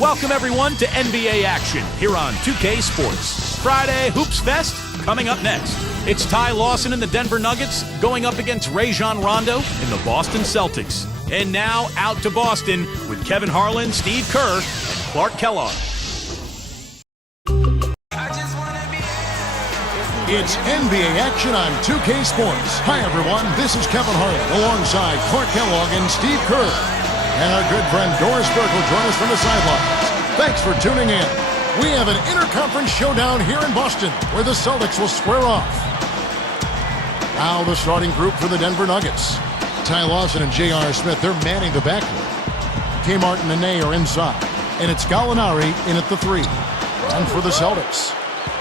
Welcome, everyone, to NBA action here on 2K Sports. Friday Hoops Fest coming up next. It's Ty Lawson and the Denver Nuggets going up against Rajon Rondo and the Boston Celtics. And now out to Boston with Kevin Harlan, Steve Kerr, and Clark Kellogg. It's NBA action on 2K Sports. Hi, everyone. This is Kevin Harlan alongside Clark Kellogg and Steve Kerr. And our good friend Doris Burke will join us from the sidelines. Thanks for tuning in. We have an interconference showdown here in Boston where the Celtics will square off. Now the starting group for the Denver Nuggets. Ty Lawson and J.R. Smith, they're manning the backcourt. Kmart and Nene are inside. And it's Gallinari in at the 3. And for the Celtics,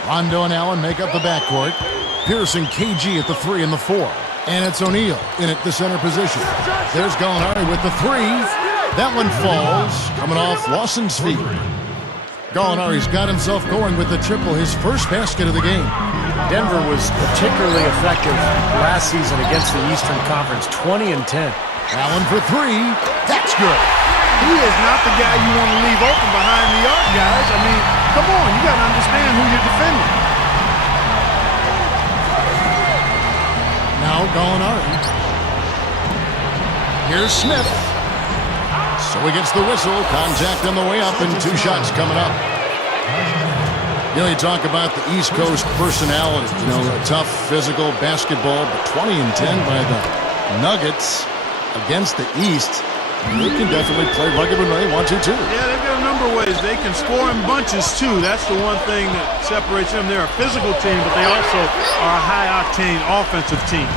Rondo and Allen make up the backcourt. Pierce and KG at the 3 and the 4. And it's O'Neal in at the center position. There's Gallinari with the 3. That one falls, coming off Lawson's feet. Gallinari's got himself going with the triple, his first basket of the game. Denver was particularly effective last season against the Eastern Conference, 20 and 10. Allen for 3. That's good. He is not the guy you want to leave open behind the arc, guys. I mean, come on, you got to understand who you're defending. Now Gallinari. Here's Smith. So he gets the whistle. Contact on the way up and 2 shots coming up. You know, you talk about the East Coast personality. You know, tough, physical basketball, but 20 and 10 by the Nuggets against the East. They can definitely play rugged when they want to, too. Yeah, they've got a number of ways. They can score in bunches, too. That's the one thing that separates them. They're a physical team, but they also are a high-octane offensive team.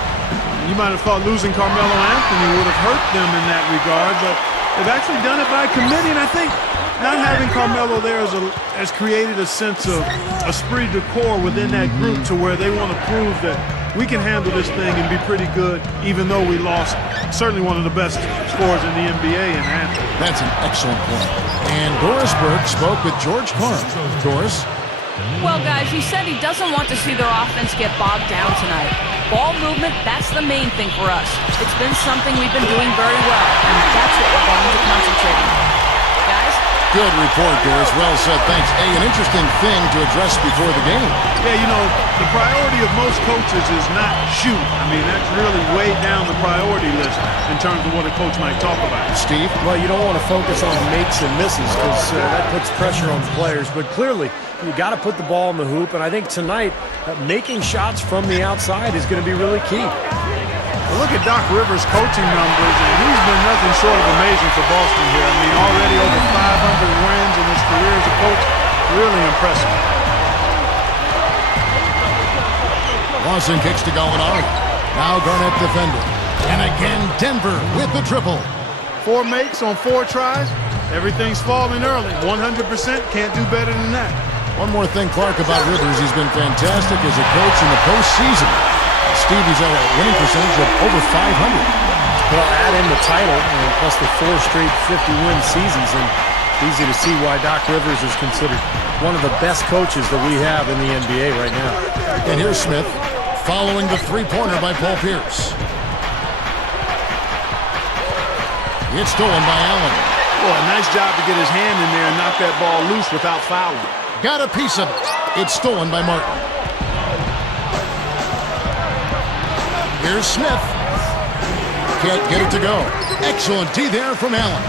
You might have thought losing Carmelo Anthony would have hurt them in that regard, but they've actually done it by committee, and I think not having Carmelo there has created a sense of esprit de corps within that group to where they want to prove that we can handle this thing and be pretty good, even though we lost certainly one of the best scorers in the NBA in Anthony. That's an excellent point. And Doris Burke spoke with George Carm. Doris? Well, guys, he said he doesn't want to see their offense get bogged down tonight. Ball movement, that's the main thing for us. It's been something we've been doing very well, and that's what we're going to concentrate on. Guys? Good report, Doris. Well said. Thanks. Hey, an interesting thing to address before the game. Yeah, you know, the priority of most coaches is not shoot. I mean, that's really way down the priority list in terms of what a coach might talk about. Steve? Well, you don't want to focus on makes and misses because that puts pressure on the players. But clearly, you got to put the ball in the hoop. And I think tonight, making shots from the outside is going to be really key. Well, look at Doc Rivers' coaching numbers, and he's been nothing short of amazing for Boston here. I mean, already over 500 wins in his career as a coach. Really impressive. Lawson kicks to Gallinari. Now Garnett defending. And again, Denver with the triple. 4 makes on 4 tries. Everything's falling early. 100%. Can't do better than that. One more thing, Clark, about Rivers. He's been fantastic as a coach in the postseason. Steve, he's at a winning percentage of over 500. Well, add in the title and plus the 4 straight 50-win seasons, and it's easy to see why Doc Rivers is considered one of the best coaches that we have in the NBA right now. And here's Smith following the 3-pointer by Paul Pierce. It's stolen by Allen. Boy, a nice job to get his hand in there and knock that ball loose without fouling. Got a piece of it. It's stolen by Martin. Here's Smith. Can't get it to go. Excellent D there from Allen.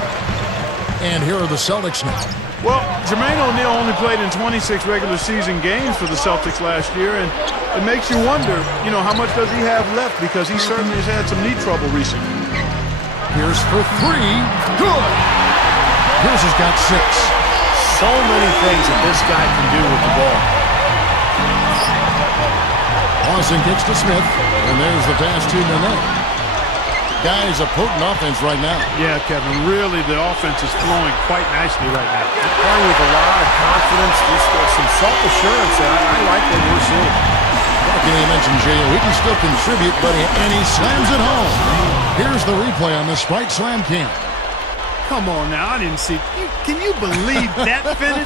And here are the Celtics now. Well, Jermaine O'Neal only played in 26 regular season games for the Celtics last year, and it makes you wonder, you know, how much does he have left, because he certainly has had some knee trouble recently. Here's for 3. Good. Pierce has got 6. So many things that this guy can do with the ball. Lawson kicks to Smith, and there's the pass to Nene. Guys, a potent offense right now. Yeah, Kevin, really the offense is flowing quite nicely right now. Playing with a lot of confidence, just some self-assurance. I like what we're seeing. Like you mentioned, Jay, he can still contribute, but and he slams it home. Here's the replay on the Sprite Slam Cam. Come on now, I didn't see. Can you believe that finish?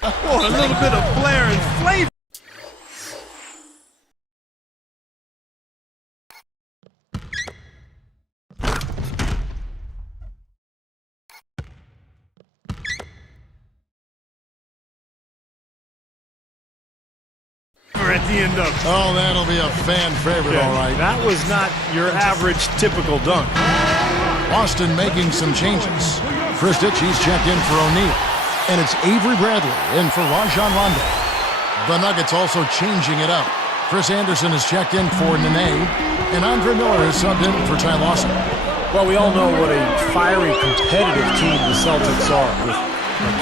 Boy, a little bit of flair and flavor. the end of it. Oh, that'll be a fan favorite, all right. That was not your average, typical dunk. Boston making some changes. Kristich, he's checked in for O'Neal. And it's Avery Bradley in for Rajon Rondo. The Nuggets also changing it up. Chris Anderson is checked in for Nene. And Andre Miller is subbed in for Ty Lawson. Well, we all know what a fiery, competitive team the Celtics are, with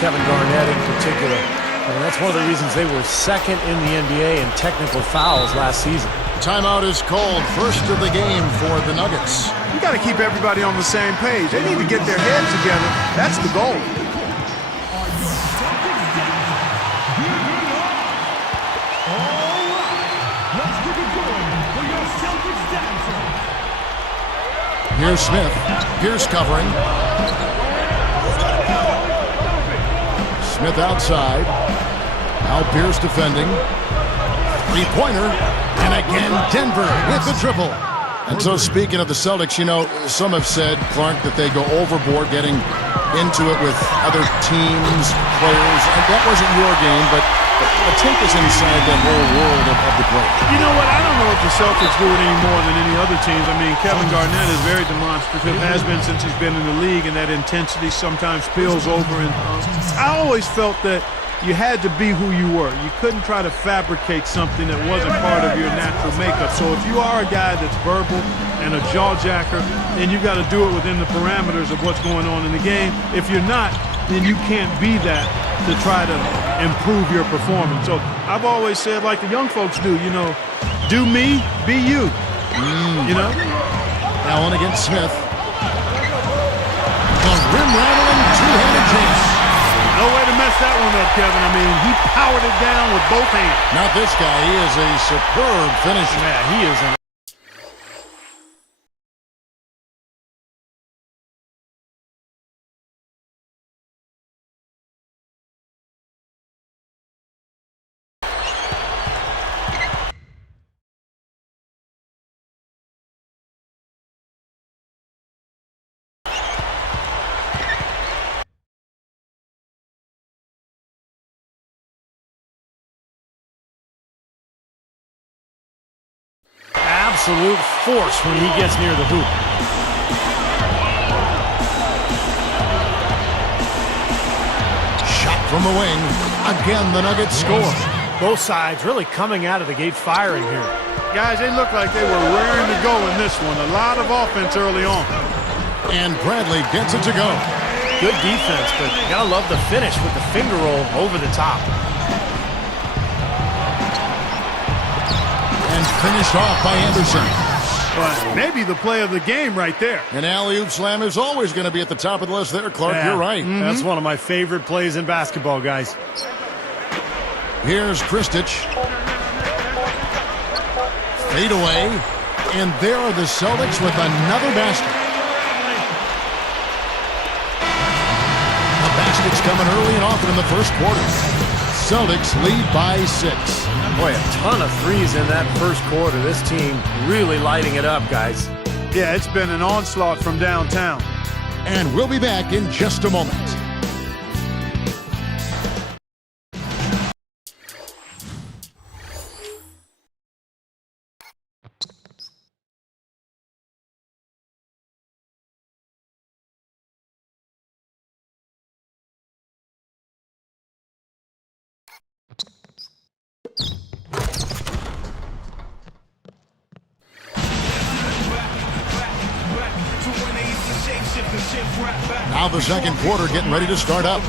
Kevin Garnett in particular. I mean, that's one of the reasons they were second in the NBA in technical fouls last season. Timeout is called. First of the game for the Nuggets. You got to keep everybody on the same page. They need to get their heads together. That's the goal. Here's Smith. Pierce covering. Smith outside. Now Pierce defending. Three-pointer. And again, Denver with the triple. And so speaking of the Celtics, you know, some have said, Clark, that they go overboard getting into it with other teams, players. And that wasn't your game, but take us inside that whole world of the play. You know what? I don't know if the Celtics do it any more than any other teams. I mean, Kevin Garnett is very demonstrative, has been since he's been in the league, and that intensity sometimes spills over. And I always felt that you had to be who you were. You couldn't try to fabricate something that wasn't part of your natural makeup. So if you are a guy that's verbal and a jaw-jacker, then you got to do it within the parameters of what's going on in the game. If you're not, then you can't be that to try to improve your performance. So I've always said, like the young folks do, you know, do me, be you. You know? Now on against Smith. The rim-rattling two-handed chase. No way to mess that one up, Kevin. I mean, he powered it down with both hands. Not this guy. He is a superb finisher. Yeah, he is an absolute force when he gets near the hoop. Shot from the wing. Again, the Nuggets score. Both sides really coming out of the gate firing here. Guys, they look like they were raring to go in this one. A lot of offense early on. And Bradley gets it to go. Good defense, but you gotta love the finish with the finger roll over the top. And finished off by Anderson. But maybe the play of the game right there. An alley-oop slam is always going to be at the top of the list there, Clark. Yeah. You're right. That's one of my favorite plays in basketball, guys. Here's Kristich. Fade away. And there are the Celtics with another basket. The basket's coming early and often in the first quarter. Celtics lead by 6. Boy, a ton of threes in that first quarter. This team really lighting it up, guys. Yeah, it's been an onslaught from downtown. And we'll be back in just a moment. Now the second quarter getting ready to start up.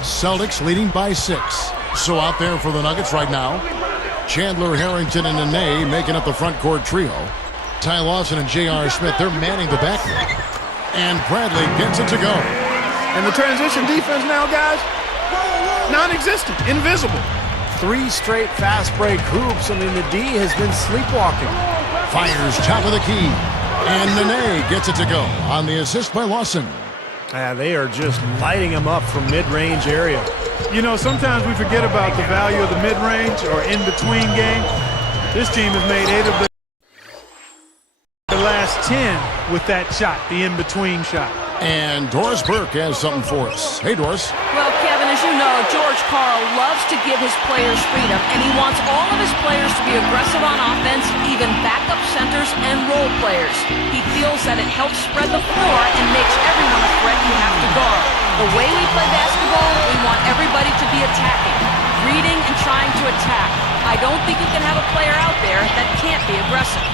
Celtics leading by 6. So out there for the Nuggets right now, Chandler, Harrington, and Nene making up the front court trio. Ty Lawson and J.R. Smith, they're manning the backcourt. And Bradley gets it to go. And the transition defense now, guys, non-existent, invisible. 3 straight fast break hoops. I mean, the D has been sleepwalking. Fires top of the key. And Nene gets it to go on the assist by Lawson. They are just lighting them up from mid-range area. You know, sometimes we forget about the value of the mid-range or in-between game. This team has made 8 of the last 10 with that shot, the in-between shot. And Doris Burke has something for us. Hey, Doris. Well, Kevin, as you know, George Karl loves to give his players freedom, and he wants all of his players to be aggressive on offense, even backup centers and role players. He feels that it helps spread the floor and makes everyone a threat you have to guard. The way we play basketball, we want everybody to be attacking, reading and trying to attack. I don't think you can have a player out there that can't be aggressive.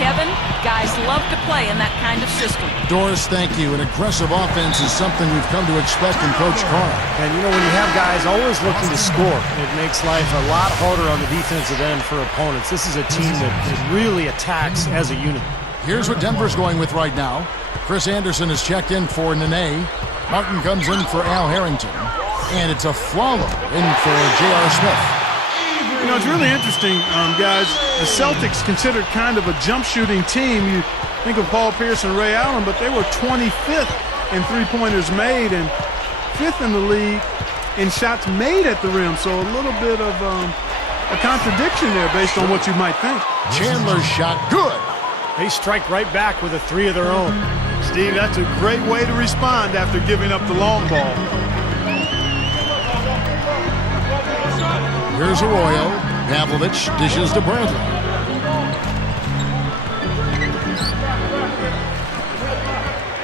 Kevin, guys love to play in that kind of system. Doris, thank you. An aggressive offense is something we've come to expect from Coach Karl. And, you know, when you have guys always looking to score, it makes life a lot harder on the defensive end for opponents. This is a team that really attacks as a unit. Here's what Denver's going with right now. Chris Anderson is checked in for Nene. Martin comes in for Al Harrington. And it's a Flalo in for J.R. Smith. You know, it's really interesting, guys. The Celtics considered kind of a jump shooting team. You think of Paul Pierce and Ray Allen, but they were 25th in three-pointers made and 5th in the league in shots made at the rim. So a little bit of a contradiction there based on what you might think. Chandler's shot, good. They strike right back with a three of their own. Steve, that's a great way to respond after giving up the long ball. Here's Arroyo. Pavlovich dishes to Bradley.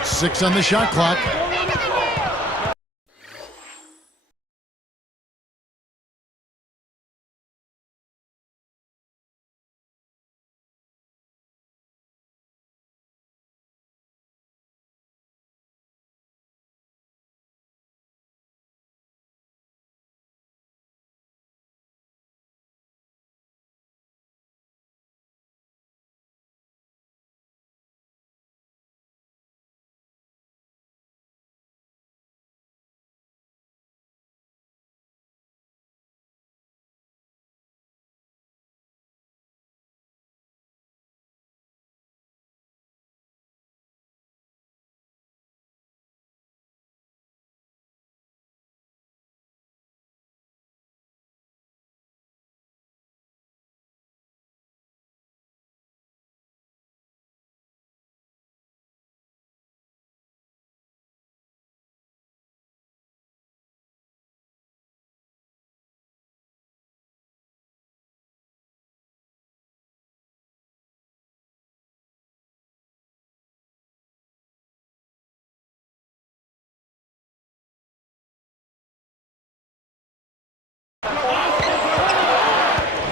Six on the shot clock.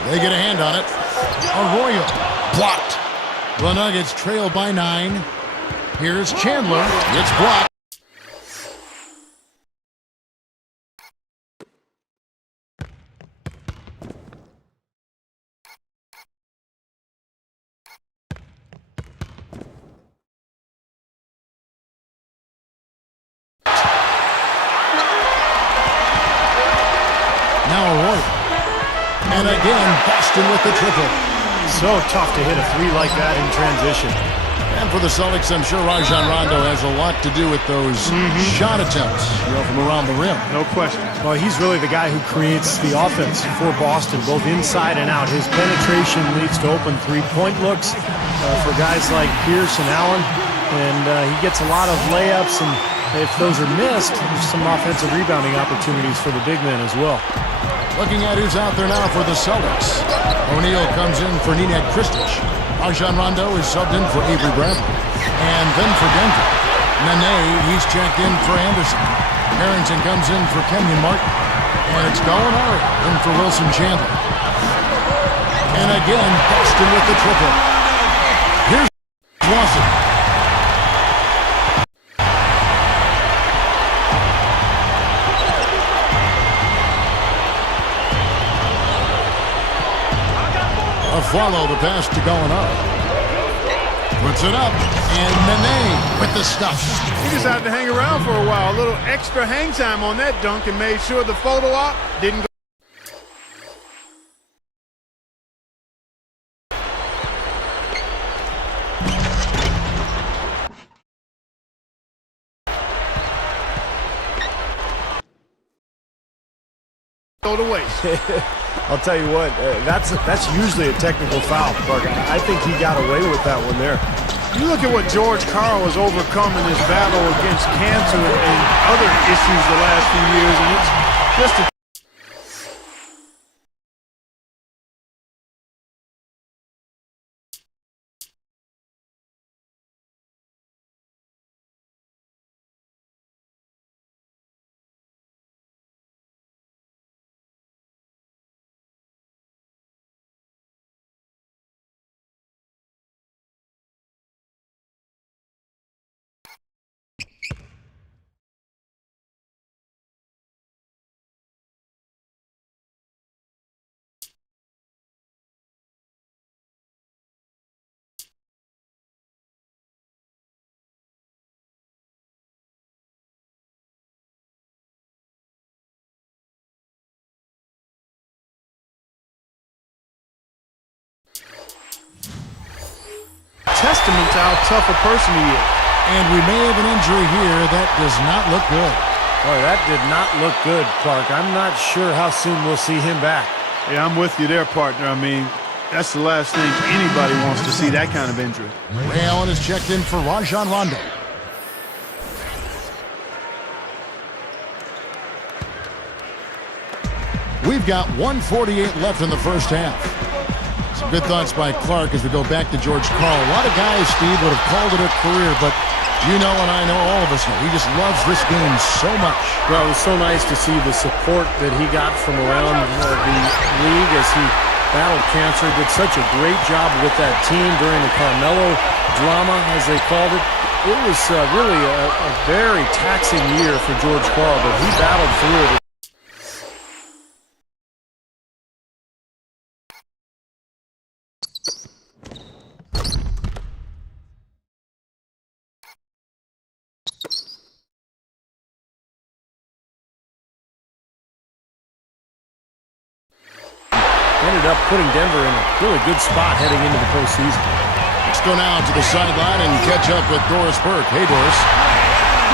They get a hand on it. Arroyo blocked. The Nuggets trail by 9. Here's Chandler. It's blocked. Now Arroyo. And again, Boston with the triple. So tough to hit a three like that in transition. And for the Celtics, I'm sure Rajon Rondo has a lot to do with those shot attempts, from around the rim. No question. Well, he's really the guy who creates the offense for Boston, both inside and out. His penetration leads to open three-point looks for guys like Pierce and Allen. And he gets a lot of layups, and if those are missed, there's some offensive rebounding opportunities for the big men as well. Looking at who's out there now for the Celtics. O'Neal comes in for Nenad Kristic. Rajon Rondo is subbed in for Avery Bradley. And then for Denver, Nene, he's checked in for Anderson. Harrington comes in for Kenyon Martin. And it's Gallinari in for Wilson Chandler. And again, Boston with the triple. Here's Lawson. Follow the pass to Gallinari. Puts it up, and Nene with the stuff. He decided to hang around for a while. A little extra hang time on that dunk and made sure the photo op didn't go. To waste. I'll tell you what, that's usually a technical foul, but I think he got away with that one there. You look at what George Karl has overcome in his battle against cancer and other issues the last few years, and it's just a testament to how tough a person he is. And we may have an injury here that does not look good. Boy, that did not look good, Clark. I'm not sure how soon we'll see him back. Yeah, I'm with you there, partner. I mean, that's the last thing anybody wants to see, that kind of injury. Ray Allen is checked in for Rajon Rondo. We've got 1:48 left in the first half. Some good thoughts by Clark as we go back to George Karl. A lot of guys, Steve, would have called it a career, but you know and I know, all of us know, he just loves this game so much. Well, it was so nice to see the support that he got from around the league as he battled cancer. Did such a great job with that team during the Carmelo drama, as they called it. It was really a very taxing year for George Karl, but he battled through it. Ended up putting Denver in a really good spot heading into the postseason. Let's go now to the sideline and catch up with Doris Burke. Hey, Doris.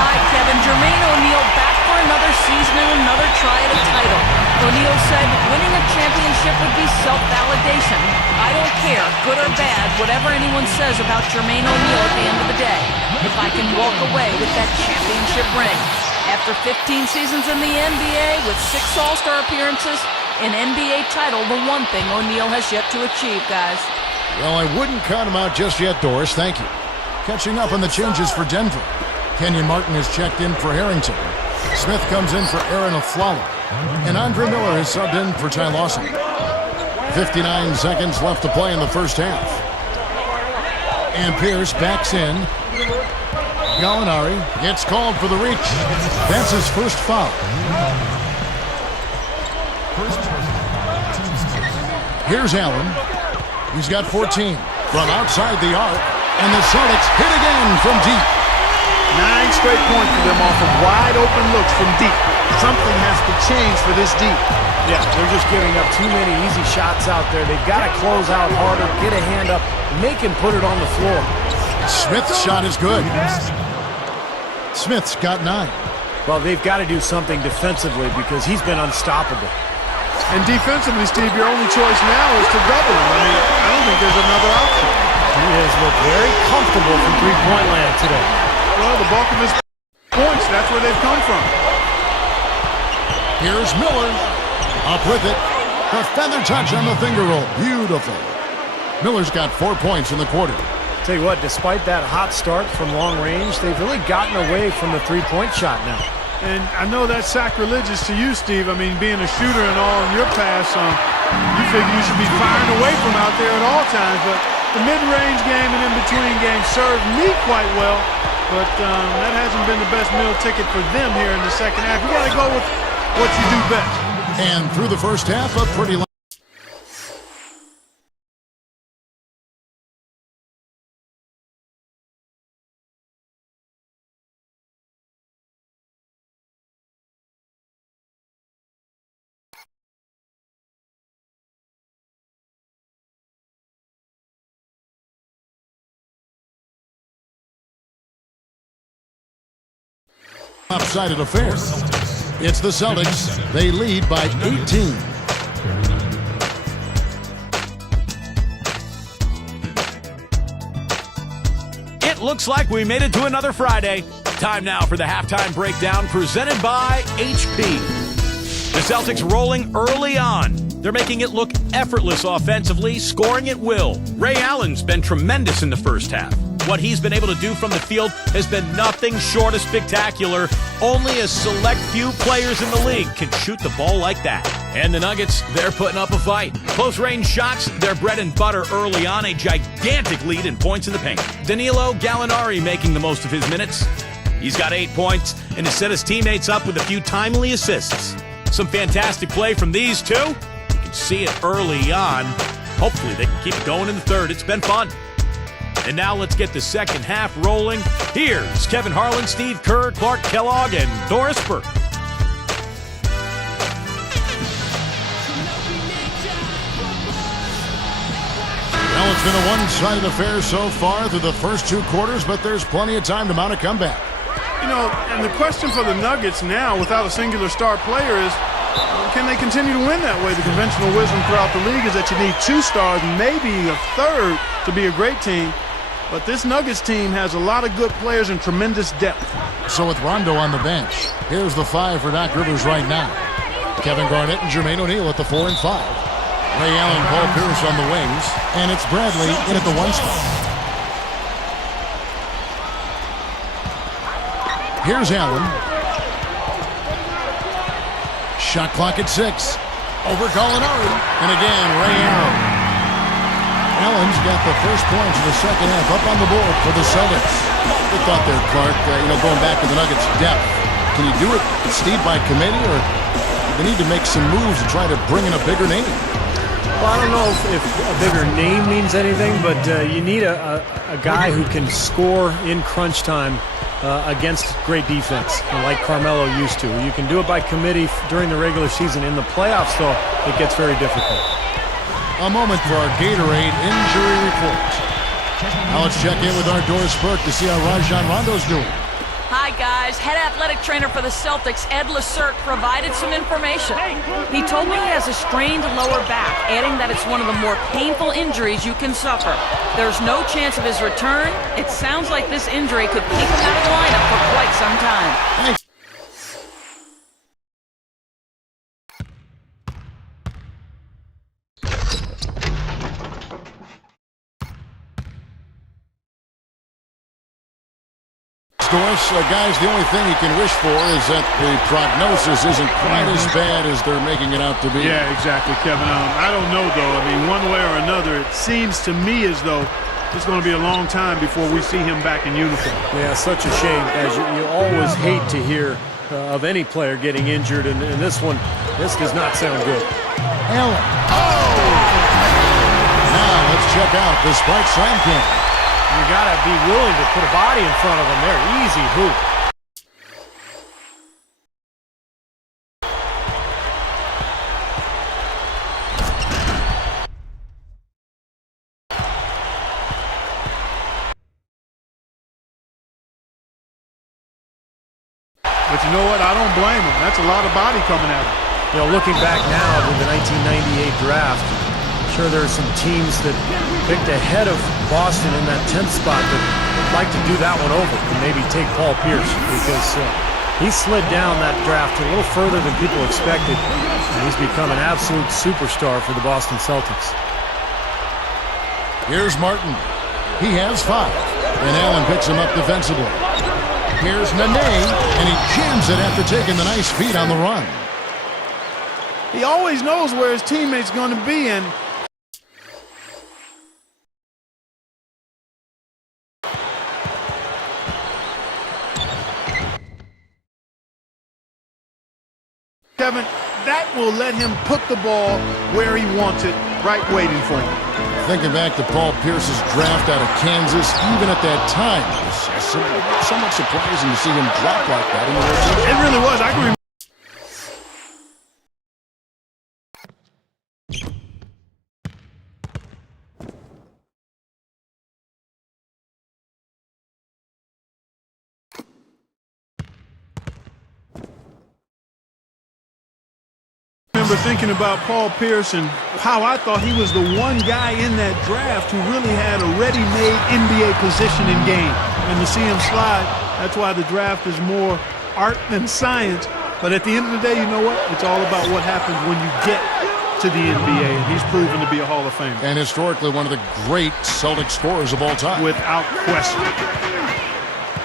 Hi, Kevin. Jermaine O'Neal back for another season and another try at a title. O'Neal said winning a championship would be self-validation. I don't care, good or bad, whatever anyone says about Jermaine O'Neal at the end of the day, if I can walk away with that championship ring. After 15 seasons in the NBA with 6 All-Star appearances, an NBA title, the one thing O'Neal has yet to achieve, guys. Well, I wouldn't count him out just yet, Doris. Thank you. Catching up on the changes for Denver. Kenyon Martin is checked in for Harrington. Smith comes in for Aaron Aflalo. And Andre Miller is subbed in for Ty Lawson. 59 seconds left to play in the first half. And Pierce backs in. Gallinari gets called for the reach. That's his first foul. Here's Allen. He's got 14 from outside the arc. And the Celtics hit again from deep. 9 straight points for them off of wide open looks from deep. Something has to change for this deep. Yeah, they're just giving up too many easy shots out there. They've got to close out harder, get a hand up, make him put it on the floor. Smith's shot is good. Smith's got 9. Well, they've got to do something defensively because he's been unstoppable. And defensively, Steve, your only choice now is to double him. I mean, I don't think there's another option. He has looked very comfortable from three-point land today. Well, the bulk of his points, that's where they've come from. Here's Miller. Up with it. A feather touch on the finger roll. Beautiful. Miller's got 4 points in the quarter. Tell you what, despite that hot start from long range, they've really gotten away from the three-point shot now. And I know that's sacrilegious to you, Steve. I mean, being a shooter and all in your pass, you figure you should be firing away from out there at all times. But the mid-range game and in-between game served me quite well. But that hasn't been the best meal ticket for them here in the second half. You got to go with what you do best. And through the first half, a pretty long. Lopsided affair. It's the Celtics. They lead by 18. looks like we made it to another Friday. Time now for the halftime breakdown presented by HP. The Celtics rolling early on. They're making it look effortless offensively, scoring at will. Ray Allen's been tremendous in the first half. What he's been able to do from the field has been nothing short of spectacular. Only a select few players in the league can shoot the ball like that. And the Nuggets, they're putting up a fight. Close-range shots, their bread and butter early on, a gigantic lead in points in the paint. Danilo Gallinari making the most of his minutes. He's got 8 points and has set his teammates up with a few timely assists. Some fantastic play from these two. You can see it early on. Hopefully they can keep it going in the third. It's been fun. And now let's get the second half rolling. Here's Kevin Harlan, Steve Kerr, Clark Kellogg, and Doris Burke. Well, it's been a one-sided affair so far through the first 2 quarters, but there's plenty of time to mount a comeback. You know, and the question for the Nuggets now, without a singular star player, is can they continue to win that way? The conventional wisdom throughout the league is that you need 2 stars, maybe a third, to be a great team. But this Nuggets team has a lot of good players and tremendous depth. So with Rondo on the bench, here's the 5 for Doc Rivers right now. Kevin Garnett and Jermaine O'Neal at the 4 and 5. Ray Allen, Paul Pierce on the wings, and it's Bradley in at the 1 spot. Here's Allen. Shot clock at 6. Over Gallinari. And again, Ray Allen. Allen's got the first points of the second half up on the board for the Celtics. Good thought there, Clark. Going back to the Nuggets' depth. Can you do it, Steve, by committee, or they need to make some moves to try to bring in a bigger name? Well, I don't know if a bigger name means anything, but you need a guy who can score in crunch time against great defense, like Carmelo used to. You can do it by committee during the regular season. In the playoffs, though, it gets very difficult. A moment for our Gatorade injury report. Now let's check in with our Doris Burke to see how Rajon Rondo's doing. Hi, guys. Head athletic trainer for the Celtics, Ed Lacerte, provided some information. He told me he has a strained lower back, adding that it's one of the more painful injuries you can suffer. There's no chance of his return. It sounds like this injury could keep him out of the lineup for quite some time. Thanks. Doris, guys, the only thing you can wish for is that the prognosis isn't quite as bad as they're making it out to be. Yeah, exactly, Kevin. I don't know, though. I mean, one way or another, it seems to me as though it's going to be a long time before we see him back in uniform. Yeah, such a shame, as you always hate to hear of any player getting injured, and this does not sound good. Allen. Oh! Now let's check out the Sprite Slam Camp. You got to be willing to put a body in front of them there. Easy hoop. But you know what? I don't blame him. That's a lot of body coming at him. Looking back now to the 1998 draft, sure there are some teams that picked ahead of Boston in that 10th spot that would like to do that one over and maybe take Paul Pierce, because he slid down that draft a little further than people expected, and he's become an absolute superstar for the Boston Celtics. Here's Martin. He has 5, and Allen picks him up defensively. Here's Nene, and he jams it after taking the nice feed on the run. He always knows where his teammate's going to be, and Kevin, that will let him put the ball where he wants it, right waiting for him. Thinking back to Paul Pierce's draft out of Kansas, even at that time, it was somewhat surprising to see him drop like that in the rotation. It really was. I can remember. remember thinking about Paul Pierce and how I thought he was the one guy in that draft who really had a ready-made NBA position in game. And to see him slide, that's why the draft is more art than science. But at the end of the day, you know what? It's all about what happens when you get to the NBA, and he's proven to be a Hall of Famer. And historically one of the great Celtic scorers of all time. Without question.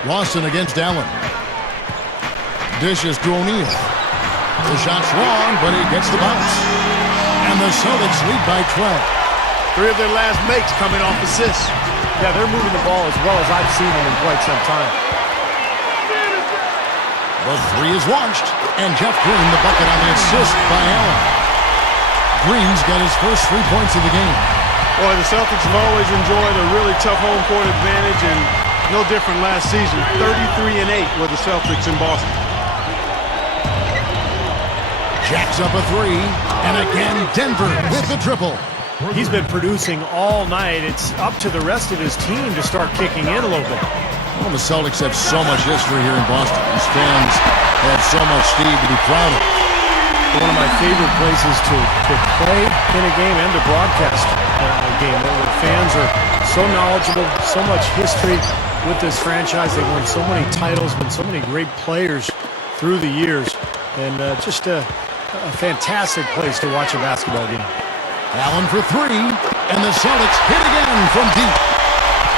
Lawson against Allen. Dishes to O'Neal. The shot's wrong, but he gets the bounce. And the Celtics lead by 12. 3 of their last makes coming off assists. Yeah, they're moving the ball as well as I've seen them in quite some time. The three is launched, and Jeff Green the bucket on the assist by Allen. Green's got his first 3 points of the game. Boy, the Celtics have always enjoyed a really tough home court advantage, and no different last season. 33-8 were the Celtics in Boston. Jacks up a three, and again Denver with the triple. He's been producing all night. It's up to the rest of his team to start kicking in a little bit. Well, the Celtics have so much history here in Boston. These fans have so much, Steve, to be proud of. One of my favorite places to play in a game and to broadcast a game. The fans are so knowledgeable, so much history with this franchise. They've won so many titles, been so many great players through the years, and just a fantastic place to watch a basketball game. Allen for three, and the Celtics hit again from deep.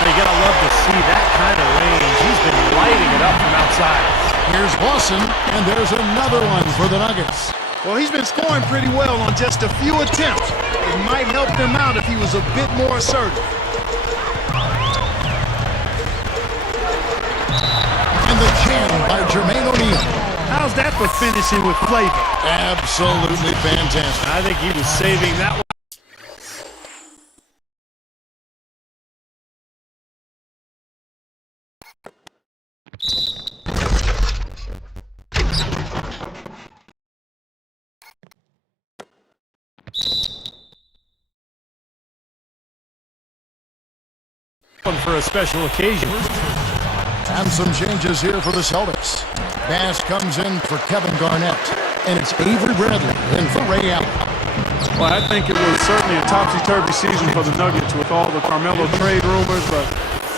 You gotta love to see that kind of range. He's been lighting it up from outside. Here's Lawson, and there's another one for the Nuggets. Well, he's been scoring pretty well on just a few attempts. It might help them out if he was a bit more assertive. And the jam by Jermaine O'Neal. How's that for finishing with flavor? Absolutely fantastic. I think he was saving that one. For a special occasion. And some changes here for the Celtics. Bass comes in for Kevin Garnett, and it's Avery Bradley in for Ray Allen. Well, I think it was certainly a topsy-turvy season for the Nuggets with all the Carmelo trade rumors, but,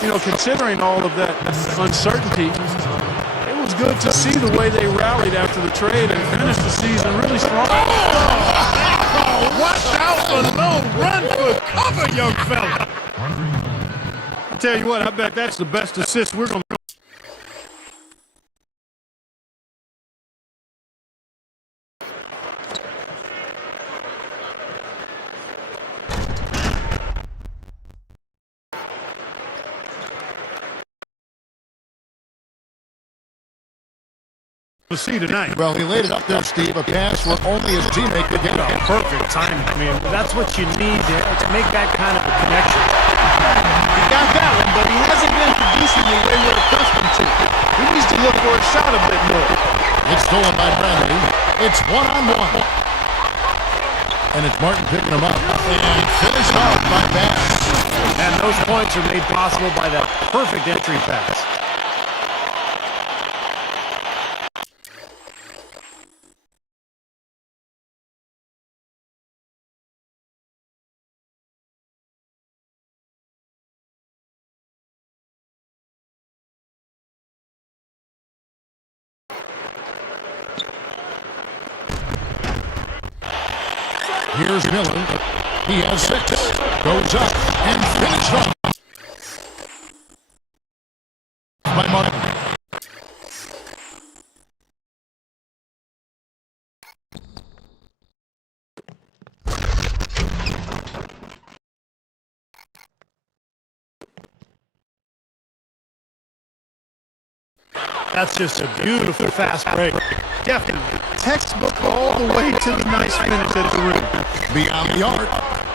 you know, considering all of that uncertainty, it was good to see the way they rallied after the trade and finished the season really strong. Oh, watch out for low, run for cover, young fella. I tell you what, I bet that's the best assist we're going to. See tonight. Well, he laid it up there, Steve. A pass where only his teammate could get it. Perfect timing. I mean, that's what you need to make that kind of a connection. He got that one, but he hasn't been producing the way we're accustomed to. He needs to look for a shot a bit more. It's stolen by Bradley. It's one-on-one. And it's Martin picking him up. And finished off by Bass. And those points are made possible by that perfect entry pass. Here's Miller. He has 6. Goes up and finished off by Martin. That's just a beautiful fast break. Definitely. Textbook all the way to the nice finish at the rim. Beyond the arc.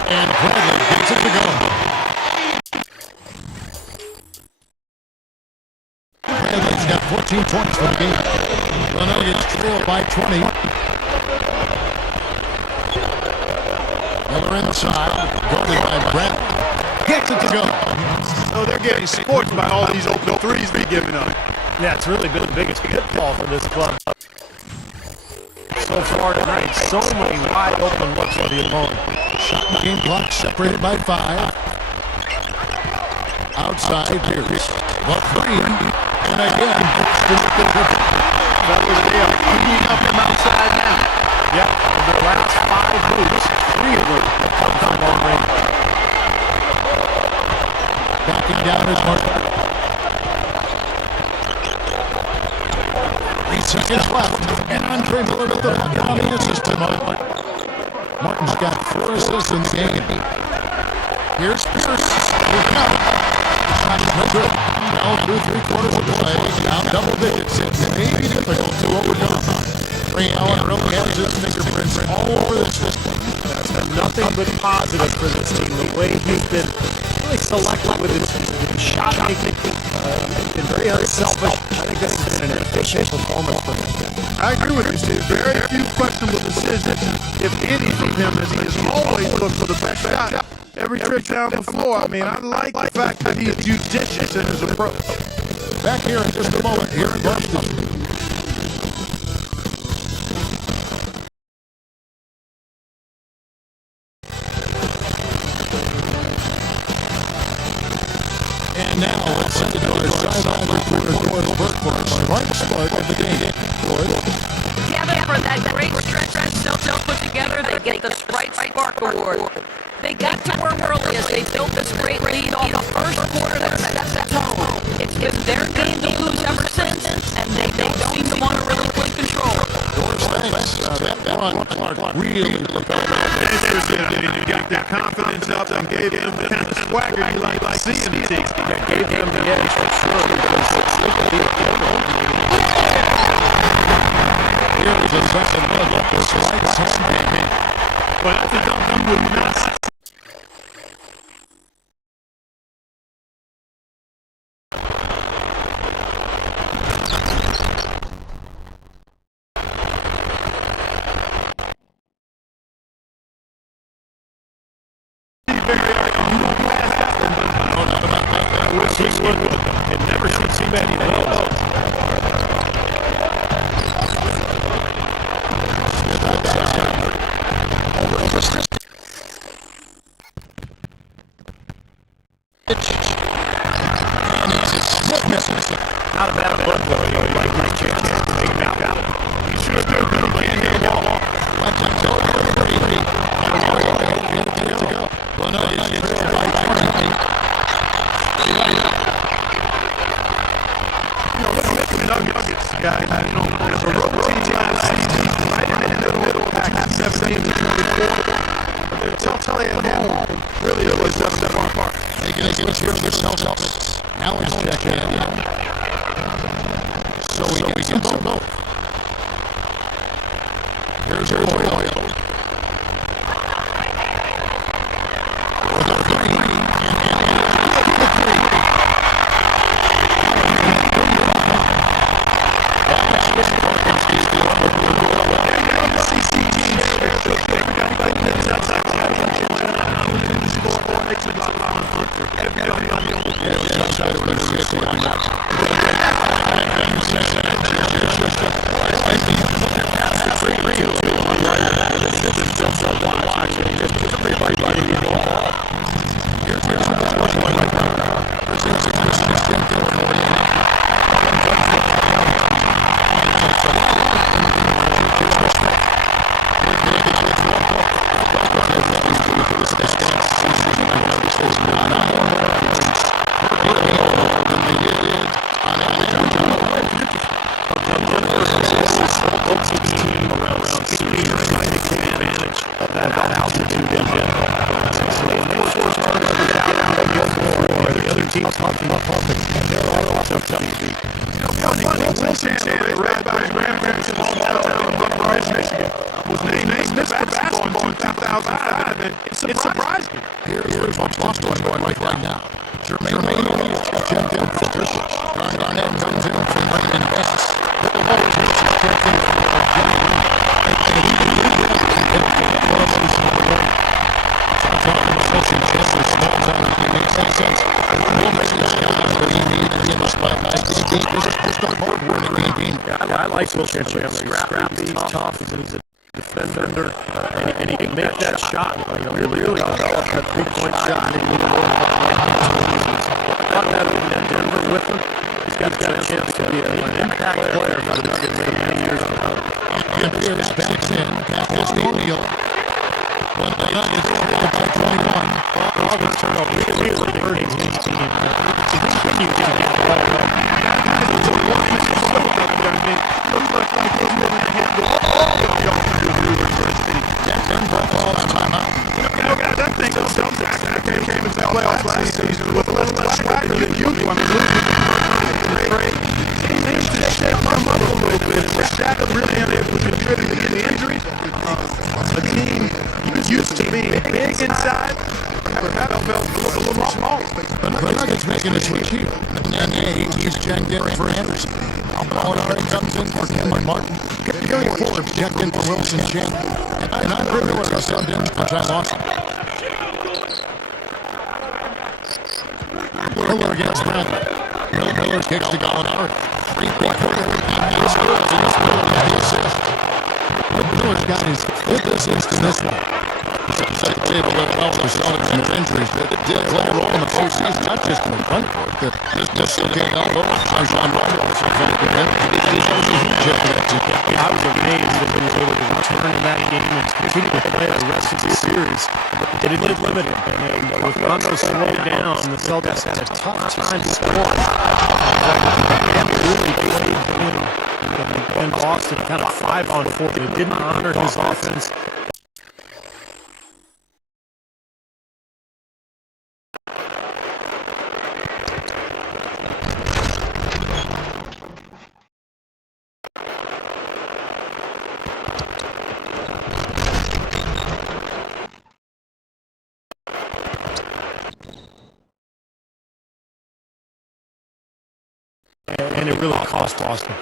And Bradley gets it to go. Bradley's got 14 points for the game. The Nuggets trail by 20. Miller inside. Guarded by Bradley. Gets it to go. So they're getting scorched by all these open threes they're giving up. Yeah, it's really been the biggest pitfall for this club. so far tonight. So many wide open looks for the opponent. Shot game clock separated by 5. Outside Pierce. Well, 3. And again, Fellas, they are cleaning up him outside now. Yep, of their last 5 moves, 3 of them have come from long range. backing down his marker. 3 seconds left. And Andre Miller with the puck on the assist to Martin. Martin's got 4 assists in the game. Here's Pierce. Look out. Shot is no good. Now through 3/4 of play. Down double digits. It may be difficult to overcome. Ray Allen really has his fingerprints all over this one. That's been nothing but positive for this team. The way he's been really selective with his shot making, been very unselfish. I think this has been an efficient performance for him. I agree with you, Steve. Very few questionable decisions, if any, from him, as he has always looked for the best shot. Every trip down the floor. I mean, I like the fact that he's judicious in his approach. Back here in just a moment, here in Boston. And now let's send it to our sideline reporter, Doris Burke, for a smart start of the game. Doris? Kevin, for that great stretch that Celtics put together, they get the Sprite Spark Award. They got to work early as they built this great lead off the first quarter that set the tone. It's been their game to lose ever since, and they don't seem to want to really take control. Doris, thanks. That one, Clark, really looked over. You got their confidence up and gave them the kind of swagger you like to see in the team. They gave them the edge for sure because it's Here is a second look at this Lights home game. But I think you would not. It never seen too many of those. Not a bad look, though. Like my chance to take that out. He should have been playing the ball. Let him go. Here to go. Well, no, he's trailed by 20. Nuggets, guys, as a road team last season, right in the middle, back in 17 to 24. They're tough playing home. Really, it was just a far part. Making a switch here for the Celtics. Allen's checking in. So we get some both. Here's your Royal. I like Wilson Chandler. Scrappy, tough. He's a defender, and he can make that shot. Really develop that three-point shot. And got that in Denver with him. He's got a chance to be an impact player for the Nuggets for many years to come. And here's backs in. Here's O'Neal. When the Nuggets are by 21. August turned out really hurting his team. To continue to get the ball up. It's a woman so up there. I mean, looks like he's moving to handle all of the offensive movement for his team. Denver calls timeout. You know, guys, I think the Celtics came into the playoffs last season with a little less swagger than usual. I mean, losing the trade. Things just shake them up a little bit. And with Shaq really unable to contribute to the injuries, the team used to being big inside, perhaps felt a little small. The Nuggets making a switch here. And he's checked in for Anderson. Molinari comes in for Kevin Martin. Gary Forbes checked in for Wilson Chandler. And Andre Miller subbed in for Ty Lawson. Miller against Bradley. Miller kicks to Gallinari. 3-point quarter. And scores in this middle of the assist. Miller's got his 5th assist in this one. Set the table as well for Celtics and their injuries that did play a role in the postseason, not just in the front court, but just dislocated elbow by Rajon Rondo was affected him. He's a huge hit for that team. I was amazed that he was able to return in that game and continue to play the rest of the series. But it did limit him. And with Rondo slowed down, the Celtics had a tough time to score. Really played in Boston, kind of 5-on-4. It didn't honor his offense. And it really cost Boston.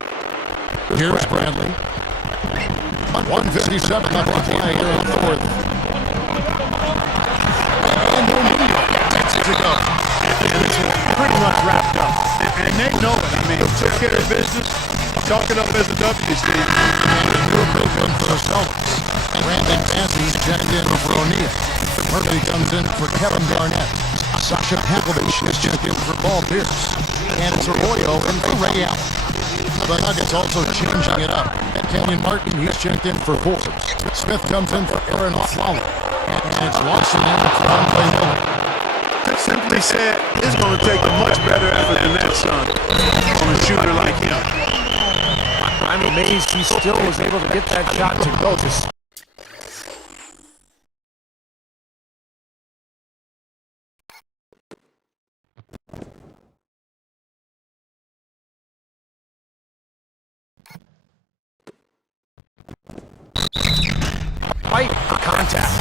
Here's Bradley. 1:57 left to play here in the fourth. And O'Neal gets it to go. And it's pretty much wrapped up. And they know it. I mean, took care of business. Chalk it up as a W, Steve. And a new big one for the Celtics. Brandon Bassey's checked in for O'Neal. Murphy comes in for Kevin Garnett. Sasha Pavlovich is checked in for Paul Pierce. And it's Arroyo in for Ray Allen. The Nuggets also changing it up. And Kenyon Martin, he's checked in for Forbes. Smith comes in for Aaron Fowler. And it's Lawson in for Andre Miller. Simply said, it's going to take a much better effort than that, son, on a shooter like him. I'm amazed he still was able to get that shot to go. Fight for contact.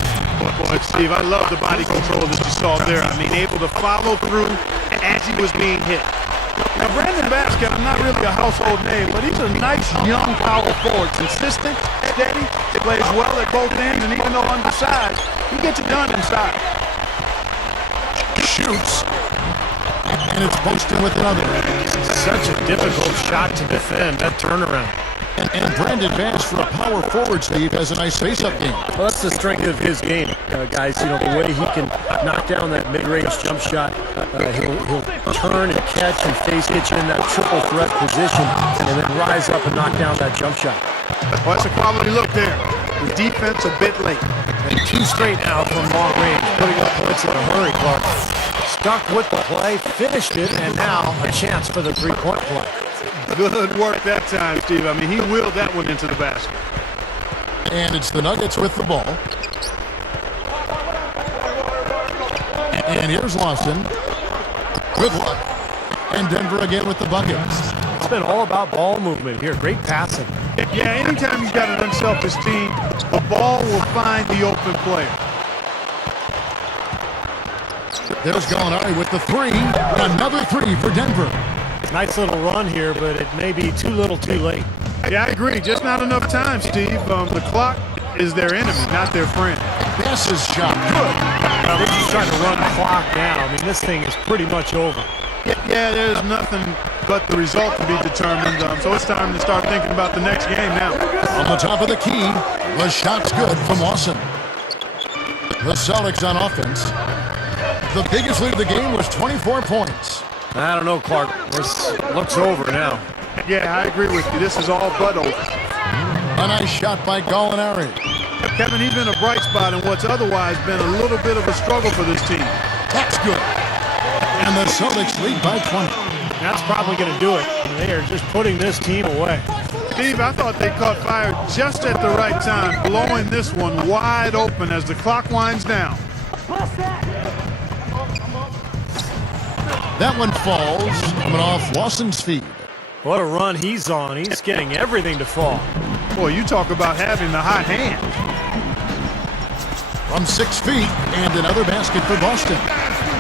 Boy, Steve, I love the body control that you saw there. I mean, able to follow through as he was being hit. Now, Brandon Basket, I'm not really a household name, but he's a nice young power forward. Consistent, steady, plays well at both ends, and even though undersized, he gets it done inside. Shoots. And it's posted with another. Such a difficult shot to defend, that turnaround. And Brandon Bass for a power forward, Steve, has a nice face-up game. Well, that's the strength of his game, guys. You know, the way he can knock down that mid-range jump shot. He'll turn and catch and face hit you in that triple threat position and then rise up and knock down that jump shot. Well, that's a quality look there. The defense a bit late. And 2 straight now from long range, putting up points in a hurry, Clark. Stuck with the play, finished it, and now a chance for the three-point play. Good work that time, Steve. I mean, he willed that one into the basket. And it's the Nuggets with the ball. And here's Lawson. Good luck. And Denver again with the bucket. It's been all about ball movement here. Great passing. Yeah, anytime you've got an unselfish team, the ball will find the open player. There's Gallinari with the three. Another three for Denver. Nice little run here, but it may be too little too late. Yeah, I agree. Just not enough time, Steve. The clock is their enemy, not their friend. Bass's shot. Good. Well, they're just trying to run the clock down. I mean, this thing is pretty much over. Yeah, there's nothing but the result to be determined. So it's time to start thinking about the next game now. On the top of the key, the shot's good from Lawson. The Celtics on offense. The biggest lead of the game was 24 points. I don't know, Clark. This looks over now. Yeah, I agree with you. This is all but over. A nice shot by Gallinari. Kevin, he's been a bright spot in what's otherwise been a little bit of a struggle for this team. That's good. And the Celtics lead by 20. That's probably going to do it. They are just putting this team away. Steve, I thought they caught fire just at the right time, blowing this one wide open as the clock winds down. That one falls, coming off Lawson's feet. What a run he's on. He's getting everything to fall. Boy, you talk about having the hot hand. From 6 feet, and another basket for Boston.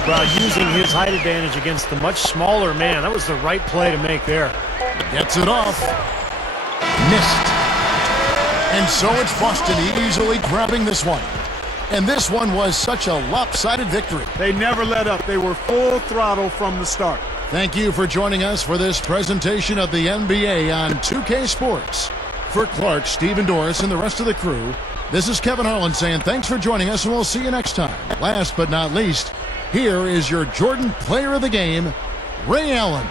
Well, using his height advantage against the much smaller man, that was the right play to make there. Gets it off. Missed. And so it's Boston easily grabbing this one. And this one was such a lopsided victory. They never let up. They were full throttle from the start. Thank you for joining us for this presentation of the NBA on 2K Sports. For Clark, Steve, and Doris, and the rest of the crew, this is Kevin Harlan saying thanks for joining us, and we'll see you next time. Last but not least, here is your Jordan Player of the Game, Ray Allen.